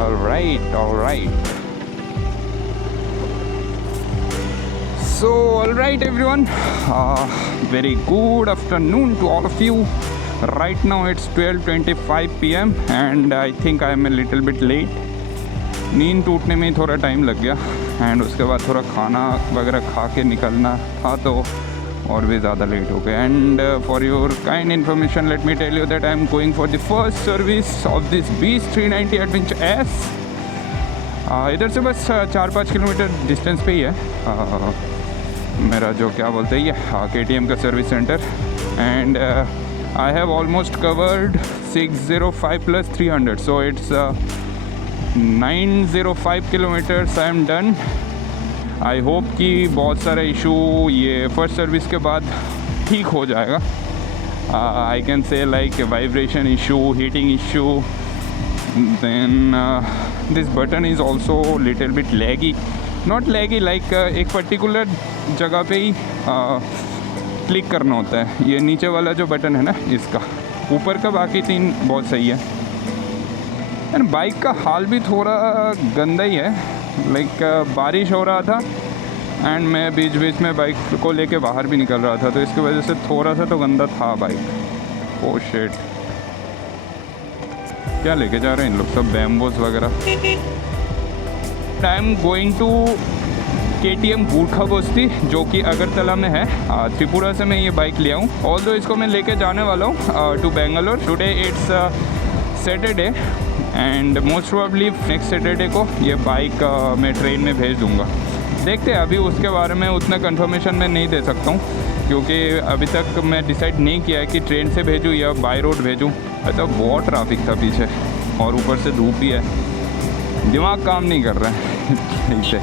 All right. So, all right, everyone. Very good afternoon to all of you. Right now it's 12:25 p.m. and I think I am a little bit late. नींद टूटने में थोड़ा time लग गया and उसके बाद थोड़ा खाना वगैरह खा के निकलना था तो और भी ज़्यादा लेट हो गए. And for your kind information let me tell you that I am going for the first service of this beast 390 adventure S. इधर से बस 4-5 किलोमीटर डिस्टेंस पे ही है मेरा जो क्या बोलते हैं ये KTM का service centre. And I have almost covered 605 + 300 so it's 905 kilometres I am done. I hope कि बहुत सारा इशू ये फर्स्ट सर्विस के बाद ठीक हो जाएगा. आई can say like vibration issue, heating issue, then this button is also little bit laggy, not laggy like एक पर्टिकुलर जगह पे ही क्लिक करना होता है. ये नीचे वाला जो बटन है ना इसका, ऊपर का बाकी 3 बहुत सही है. एंड बाइक का हाल भी थोड़ा गंदा ही है. लाइक बारिश हो रहा था एंड मैं बीच बीच में बाइक को लेके बाहर भी निकल रहा था तो इसकी वजह से थोड़ा सा तो गंदा था बाइक. ओह शिट, क्या लेके जा रहे हैं इन लोग सब बैम्बोस वगैरह. I am going to KTM Gorkha Basti जो कि अगरतला में है. त्रिपुरा से मैं ये बाइक ले आऊँ. ऑल्दो इसको मैं लेके जाने वाला हूँ to Bangalore. Today it's Saturday and most probably next Saturday को ये बाइक मैं ट्रेन में भेज दूँगा. देखते हैं, अभी उसके बारे में उतना कंफर्मेशन मैं नहीं दे सकता हूँ क्योंकि अभी तक मैं डिसाइड नहीं किया है कि ट्रेन से भेजूँ या बाय रोड भेजूँ. अच्छा बहुत ट्रैफिक था पीछे और ऊपर से धूप भी है, दिमाग काम नहीं कर रहा है ठीक से.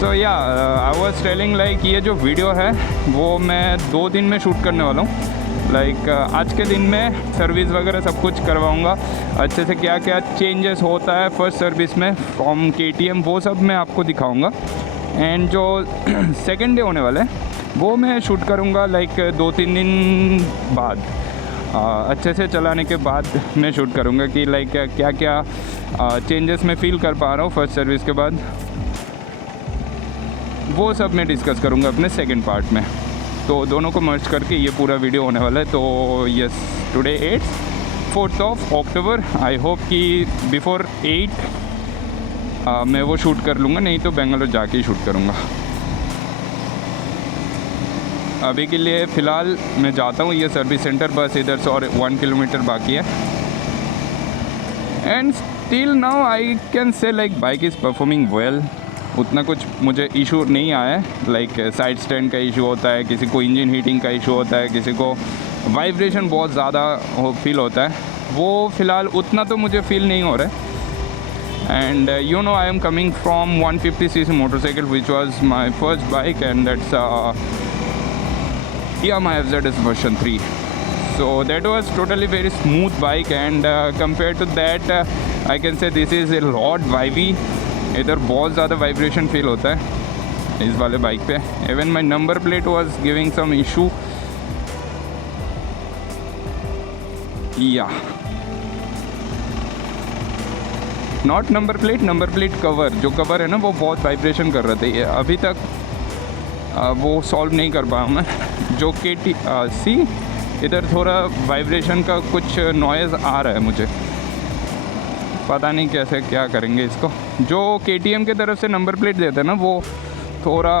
सो या आई वाज टेलिंग लाइक ये जो वीडियो है वो मैं 2 दिन में शूट करने वाला हूँ. लाइक आज के दिन में सर्विस वगैरह सब कुछ करवाऊँगा. अच्छे से क्या क्या चेंजेस होता है फर्स्ट सर्विस में फ्रॉम KTM वो सब मैं आपको दिखाऊँगा. एंड जो सेकेंड डे होने वाला है वो मैं शूट करूँगा लाइक 2-3 दिन बाद. अच्छे से चलाने के बाद मैं शूट करूँगा कि लाइक क्या क्या चेंजेस मैं फील कर पा रहा हूँ फर्स्ट सर्विस के बाद. वो सब मैं डिस्कस करूँगा अपने सेकंड पार्ट में. तो दोनों को मर्ज करके ये पूरा वीडियो होने वाला है. तो yes, today 4th of October. I hope कि बिफोर 8 मैं वो शूट कर लूँगा, नहीं तो बेंगलोर जाके ही शूट करूँगा. अभी के लिए फ़िलहाल मैं जाता हूँ ये सर्विस सेंटर, बस इधर से और 1 किलोमीटर बाकी है. And still now I can say like bike is performing well. उतना कुछ मुझे इशू नहीं आया है. लाइक साइड स्टैंड का इशू होता है, किसी को इंजन हीटिंग का इशू होता है, किसी को वाइब्रेशन बहुत ज़्यादा फील होता है. वो फ़िलहाल उतना तो मुझे फील नहीं हो रहा है. And you know I am coming from 150cc motorcycle which was my first bike and that's Yamaha FZS version 3. So that was totally very smooth bike and compared to that I can say this is a lot vibey. इधर बहुत ज़्यादा vibration feel होता है इस वाले bike पे. Even my number plate was giving some issue. Yeah. Not number plate cover. जो cover है ना वो बहुत वाइब्रेशन कर रहे थे. अभी तक वो सॉल्व नहीं कर पाया मैं. जो सी इधर थोड़ा वाइब्रेशन का कुछ नॉइज़ आ रहा है मुझे, पता नहीं कैसे क्या करेंगे इसको. जो KTM की तरफ से नंबर प्लेट देते हैं ना वो थोड़ा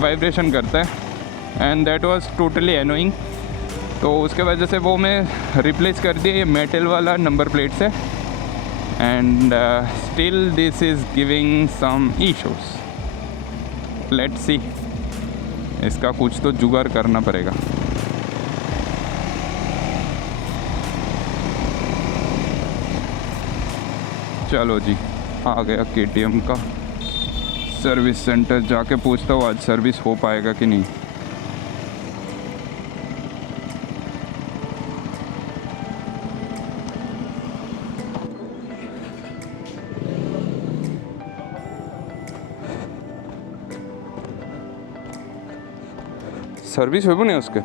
वाइब्रेशन करता है and that was totally annoying. तो उसके वजह से वो मैं रिप्लेस कर दिया ये मेटल वाला नंबर प्लेट से. And still this is giving some issues. Let's see. इसका कुछ तो जुगाड़ करना पड़ेगा. चलो जी, आ गया KTM का सर्विस सेंटर. जाके पूछता हूँ आज सर्विस हो पाएगा कि नहीं. सर्विस हो नहीं उसके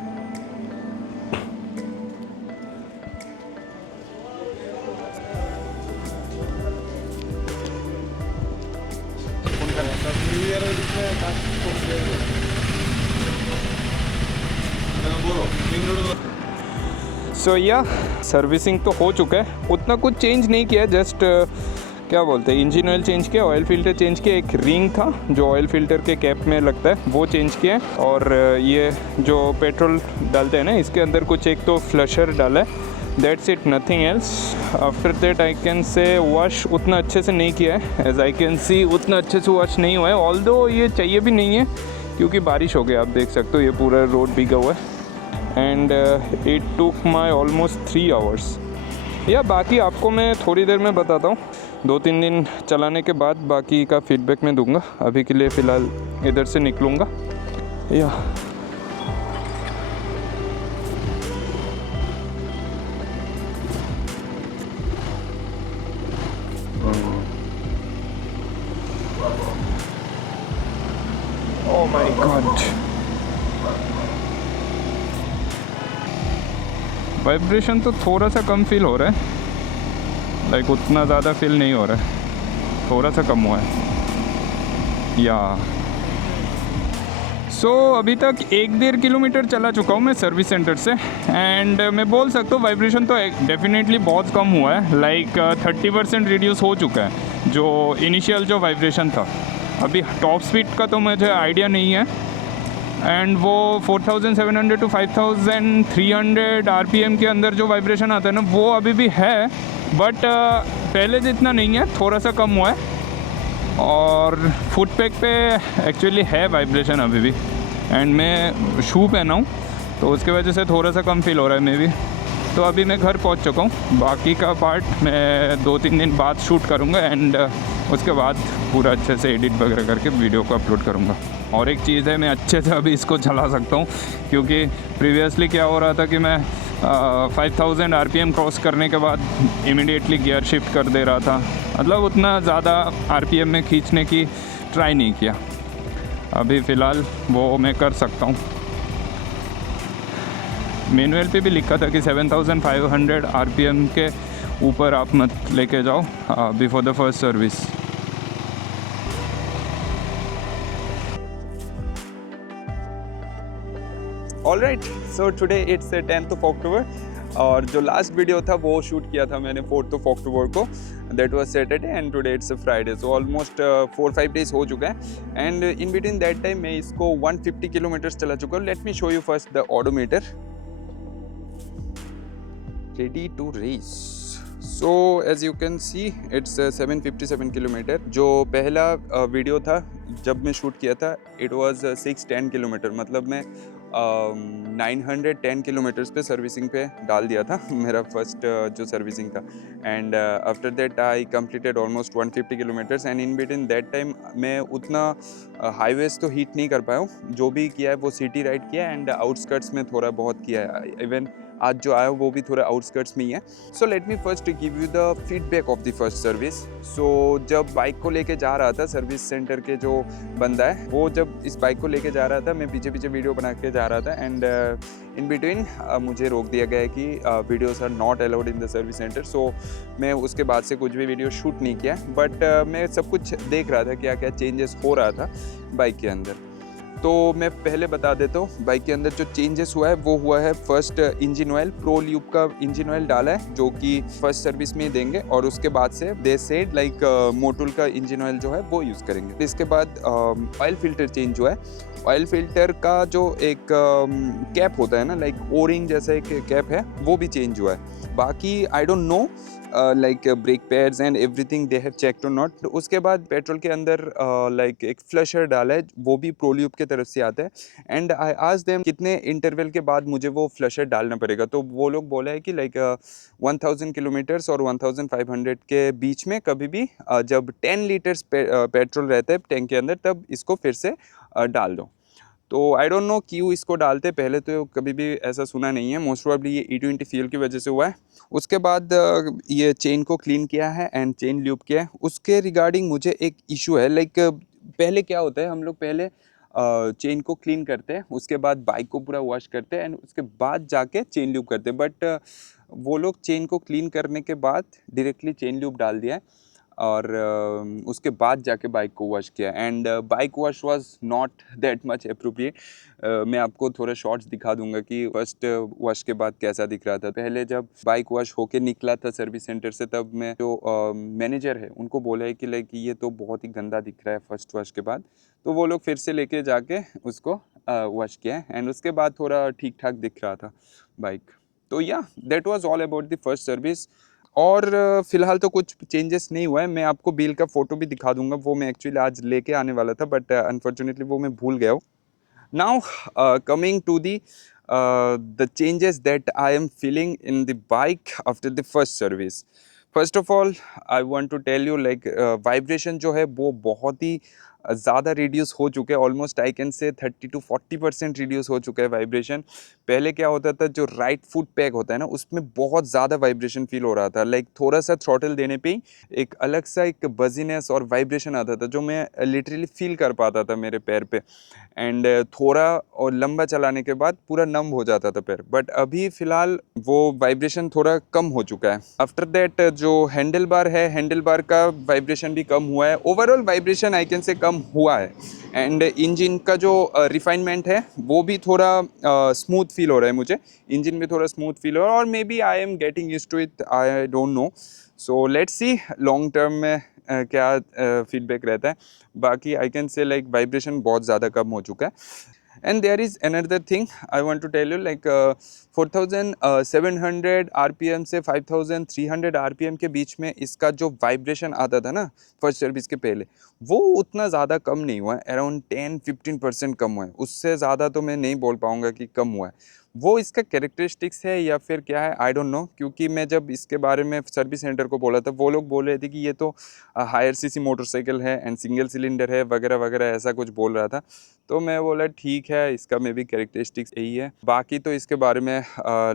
सो या सर्विसिंग तो हो चुका है, उतना कुछ चेंज नहीं किया, जस्ट क्या बोलते हैं इंजन ऑयल चेंज किया, ऑयल फिल्टर चेंज किया, एक रिंग था जो ऑयल फिल्टर के कैप में लगता है वो चेंज किया, और ये जो पेट्रोल डालते हैं ना इसके अंदर कुछ एक तो फ्लशर डाला है, that's it, nothing else. After that I can से वॉश उतना अच्छे से नहीं किया है, एज आई कैन सी उतना अच्छे से वॉश नहीं हुआ है, ऑल्दो ये चाहिए भी नहीं है क्योंकि बारिश हो गई, आप देख सकते हो ये पूरा रोड भीगा हुआ है। And it took my almost 3 hours. या बाकी आपको मैं थोड़ी देर में बताता हूँ, 2-3 दिन चलाने के बाद बाकी का फीडबैक मैं दूंगा। अभी के लिए फ़िलहाल इधर से निकलूँगा। या ओह माय गॉड, वाइब्रेशन तो थोड़ा सा कम फील हो रहा है, लाइक उतना ज़्यादा फील नहीं हो रहा है, थोड़ा सा कम हुआ है। या सो अभी तक 1-1.5 किलोमीटर चला चुका हूँ मैं सर्विस सेंटर से, एंड मैं बोल सकता हूँ वाइब्रेशन तो डेफिनेटली बहुत कम हुआ है, लाइक 30% रिड्यूस हो चुका है जो इनिशियल जो वाइब्रेशन था। अभी टॉप स्पीड का तो मुझे आइडिया नहीं है, एंड वो 4700 to 5300 RPM के अंदर जो वाइब्रेशन आता है ना वो अभी भी है, बट पहले जितना नहीं है, थोड़ा सा कम हुआ है। और फुट पैक पे एक्चुअली है वाइब्रेशन अभी भी, एंड मैं शू पहना हूँ तो उसके वजह से थोड़ा सा कम फील हो रहा है मे बी। तो अभी मैं घर पहुँच चुका हूँ, बाकी का पार्ट मैं 2-3 दिन बाद शूट करूँगा, एंड उसके बाद पूरा अच्छे से एडिट वगैरह करके वीडियो को अपलोड करूँगा। और एक चीज़ है, मैं अच्छे से अभी इसको चला सकता हूँ, क्योंकि प्रीवियसली क्या हो रहा था कि मैं 5000 RPM क्रॉस करने के बाद इमीडिएटली गियर शिफ्ट कर दे रहा था, मतलब उतना ज़्यादा RPM में खींचने की ट्राई नहीं किया। अभी फ़िलहाल वो मैं कर सकता हूँ। मैनुअल पे भी लिखा था कि 7500 RPM के ऊपर आप मत लेके जाओ before the first service. Alright, so today it's 10th of October, और जो लास्ट वीडियो था वो शूट किया था मैंने 4th of October को, that was Saturday, and today it's Friday, so almost 4-5 days हो चुका है। And in between that time मैं इसको 150 किलोमीटर्स चला चुका हूँ। Let me show you first the odometer, ready to race. So as you can see it's 757 kilometre. जो पहला वीडियो था जब मैं शूट किया था इट वाज 610 किलोमीटर, मतलब मैं 910 किलोमीटर्स पे सर्विसिंग पे डाल दिया था मेरा फर्स्ट जो सर्विसिंग था। And after that I completed almost 150 kilometres, and in between that time मैं उतना हाईवेज तो हीट नहीं कर पाया हूँ। जो भी किया है वो सिटी राइड किया है, एंड आउटस्कर्ट्स में थोड़ा बहुत किया है। इवन आज जो आया वो भी थोड़ा आउटस्कर्ट्स में ही है। So let me first give you the feedback of the first service. So जब बाइक को लेके जा रहा था, सर्विस सेंटर के जो बंदा है वो जब इस बाइक को लेके जा रहा था, मैं पीछे पीछे वीडियो बना के जा रहा था, एंड इन बिटवीन मुझे रोक दिया गया है कि videos are not allowed in the service centre. So मैं उसके बाद से कुछ भी वीडियो शूट नहीं किया, बट मैं सब कुछ देख रहा था क्या क्या चेंजेस हो रहा था बाइक के अंदर। तो मैं पहले बता देता हूँ बाइक के अंदर जो चेंजेस हुआ है वो हुआ है, first engine oil, pro lube का इंजन ऑयल डाला है जो कि फर्स्ट सर्विस में ही देंगे, और उसके बाद से दे सेड लाइक मोटुल का इंजन ऑयल जो है वो यूज़ करेंगे। इसके बाद ऑयल फिल्टर चेंज हुआ है। ऑयल फिल्टर का जो एक कैप होता है ना, लाइक ओरिंग जैसा एक कैप है, वो भी चेंज हुआ है। बाकी आई don't know like brake pads and everything they have checked और नॉट। उसके बाद पेट्रोल के अंदर लाइक एक फ्लशर डाला है, वो भी प्रोल्यूब के तरफ से आता है, एंड आई आस्क्ड देम कितने इंटरवल के बाद मुझे वो फ्लशर डालना पड़ेगा। तो वो लोग बोला है कि लाइक 1000 किलोमीटर्स और 1500 के बीच में कभी भी जब 10 लीटर्स पेट्रोल रहता है टैंक के अंदर, तब इसको फिर से डाल दो। तो आई डोंट नो क्यों इसको डालते, पहले तो कभी भी ऐसा सुना नहीं है। मोस्ट प्रॉब्ली ये E20 फ्यूल की वजह से हुआ है। उसके बाद ये चेन को क्लीन किया है एंड चेन ल्यूब किया है। उसके रिगार्डिंग मुझे एक इशू है, लाइक पहले क्या होता है, हम लोग पहले चेन को क्लीन करते हैं, उसके बाद बाइक को पूरा वॉश करते हैं, एंड उसके बाद जाके चेन ल्यूब करते हैं। बट वो लोग चेन को क्लीन करने के बाद डायरेक्टली चेन ल्यूब डाल दिया है। और उसके बाद जाके बाइक को वॉश किया and bike wash was not that much appropriate. मैं आपको थोड़ा शॉर्ट्स दिखा दूंगा कि फर्स्ट वॉश के बाद कैसा दिख रहा था। पहले जब बाइक वॉश होके निकला था सर्विस सेंटर से, तब मैं जो मैनेजर है उनको बोला है कि लाइक ये तो बहुत ही गंदा दिख रहा है फर्स्ट वॉश के बाद। तो वो लोग फिर से लेके जाके उसको वॉश किया एंड उसके बाद थोड़ा ठीक ठाक दिख रहा था बाइक। तो या that was all about the first service. और फिलहाल तो कुछ चेंजेस नहीं हुआ है। मैं आपको बिल का फ़ोटो भी दिखा दूंगा, वो मैं एक्चुअली आज लेके आने वाला था बट अनफॉर्चुनेटली वो मैं भूल गया हूँ। Now, coming to the changes that I am feeling in the bike after the first service. First of all, I want to tell you like vibration जो है वो बहुत ही ज़्यादा रिड्यूस हो चुके हैं। ऑलमोस्ट आई कैन से 30 to 40% रिड्यूस हो चुका है वाइब्रेशन। पहले क्या होता था, जो राइट फुट पैक होता है ना, उसमें बहुत ज़्यादा वाइब्रेशन फील हो रहा था। लाइक थोड़ा सा थ्रॉटल देने पे ही एक अलग सा एक बजीनेस और वाइब्रेशन आता था जो मैं लिटरली फील कर पाता था मेरे पैर पे। एंड थोड़ा और लंबा चलाने के बाद पूरा नम हो जाता था पैर। बट अभी फ़िलहाल वो वाइब्रेशन थोड़ा कम हो चुका है। आफ्टर दैट जो हैंडल बार है, हैंडल बार का वाइब्रेशन भी कम हुआ है। ओवरऑल वाइब्रेशन आई कैन से कम हुआ है। एंड इंजन का जो रिफाइनमेंट है वो भी थोड़ा स्मूथ फील हो रहा है मुझे। इंजन भी थोड़ा स्मूथ फील हो रहा है और maybe I am getting used to it, I don't know. So let's see long term में क्या फीडबैक रहता है। बाकी I can say like vibration बहुत ज़्यादा कम हो चुका है। And there is another thing I want to tell you like 4700 RPM से 5300 आरपीएम के बीच में इसका जो वाइब्रेशन आता था ना फर्स्ट सर्विस के पहले, वो उतना ज़्यादा कम नहीं हुआ है। अराउंड 10-15% कम हुआ है। उससे ज़्यादा तो मैं नहीं बोल पाऊँगा कि कम हुआ है। वो इसका कैरेक्टरिस्टिक्स है या फिर क्या है, आई डोंट नो। क्योंकि मैं जब इसके बारे में सर्विस सेंटर को बोला था, वो लोग बोल रहे थे कि ये तो हायर सीसी मोटरसाइकिल है एंड सिंगल सिलेंडर है वगैरह वगैरह, ऐसा कुछ बोल रहा था। तो मैं बोला ठीक है, इसका मे बी कैरेक्टरिस्टिक्स यही है। बाकी तो इसके बारे में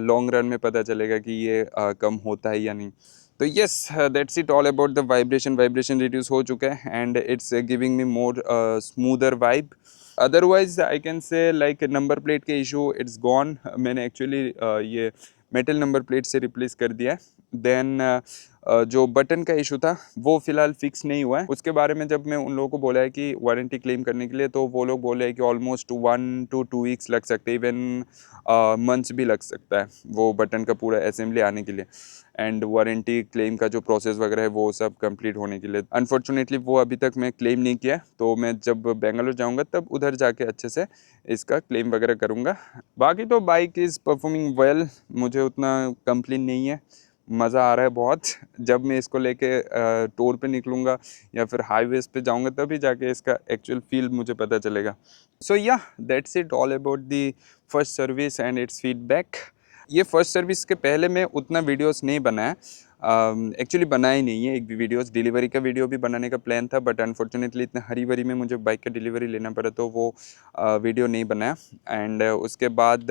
लॉन्ग रन में पता चलेगा कि ये कम होता है या नहीं। तो yes, that's it all about the vibration reduce हो चुका है and it's giving me more smoother vibe. Otherwise I can say like number plate के इशू इट्स गॉन। मैंने एक्चुअली ये मेटल नंबर प्लेट से रिप्लेस कर दिया है। देन जो बटन का इशू था वो फ़िलहाल फिक्स नहीं हुआ है। उसके बारे में जब मैं उन लोगों को बोला है कि वारंटी क्लेम करने के लिए, तो वो लोग बोले हैं कि ऑलमोस्ट 1 to 2 वीक्स लग सकते हैं, इवन मंथ्स भी लग सकता है वो बटन का पूरा असेंबली आने के लिए एंड वारंटी क्लेम का जो प्रोसेस वगैरह है वो सब कंप्लीट होने के लिए। अनफॉर्चुनेटली वो अभी तक मैं क्लेम नहीं किया, तो मैं जब बेंगलोर जाऊंगा तब उधर जाके अच्छे से इसका क्लेम वगैरह करूंगा। बाकी तो बाइक इज़ परफॉर्मिंग वेल, मुझे उतना कंप्लेन नहीं है। मज़ा आ रहा है बहुत। जब मैं इसको लेके टूर पे निकलूँगा या फिर हाईवेज़ पे जाऊँगा तभी जाके इसका एक्चुअल फील मुझे पता चलेगा। सो या that's it all about the first service and it's feedback. ये फर्स्ट सर्विस के पहले मैं उतना वीडियोस नहीं बनाया, एक्चुअली बनाया ही नहीं है एक भी वीडियोस। डिलीवरी का वीडियो भी बनाने का प्लान था बट अनफॉर्चुनेटली इतने हरी भरी में मुझे बाइक का डिलीवरी लेना पड़ा तो वो वीडियो नहीं बनाया। एंड उसके बाद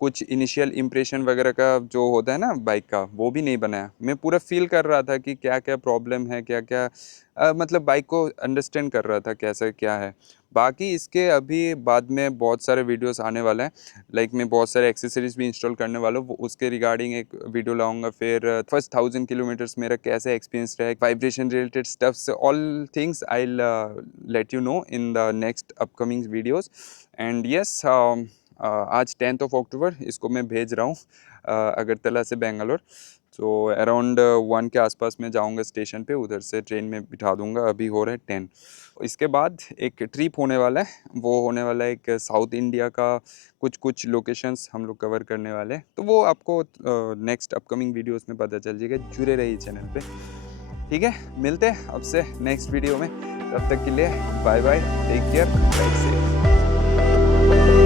कुछ इनिशियल इम्प्रेशन वगैरह का जो होता है ना बाइक का, वो भी नहीं बनाया। मैं पूरा फील कर रहा था कि क्या क्या प्रॉब्लम है, क्या क्या मतलब बाइक को अंडरस्टैंड कर रहा था कैसा क्या है। बाकी इसके अभी बाद में बहुत सारे वीडियोस आने वाले हैं। लाइक मैं बहुत सारे एक्सेसरीज भी इंस्टॉल करने वाला हूँ, उसके रिगार्डिंग एक वीडियो लाऊंगा। फिर फर्स्ट 1000 किलोमीटर्स मेरा कैसा एक्सपीरियंस रहा, vibration related stuffs, all things I let you know in the next upcoming videos. And yes, आज 10th अक्टूबर इसको मैं भेज रहा हूँ अगरतला से बेंगलोर। तो अराउंड 1 के आसपास मैं जाऊंगा स्टेशन पे, उधर से ट्रेन में बिठा दूंगा। अभी हो रहा है 10। इसके बाद एक ट्रिप होने वाला है, वो होने वाला है एक साउथ इंडिया का कुछ लोकेशंस हम लोग कवर करने वाले हैं। तो वो आपको नेक्स्ट अपकमिंग वीडियोस में पता चल जाएगा, जुड़े रहिए चैनल पे। ठीक है, मिलते हैं आपसे नेक्स्ट वीडियो में। तब तक के लिए bye bye, take care, bye safe.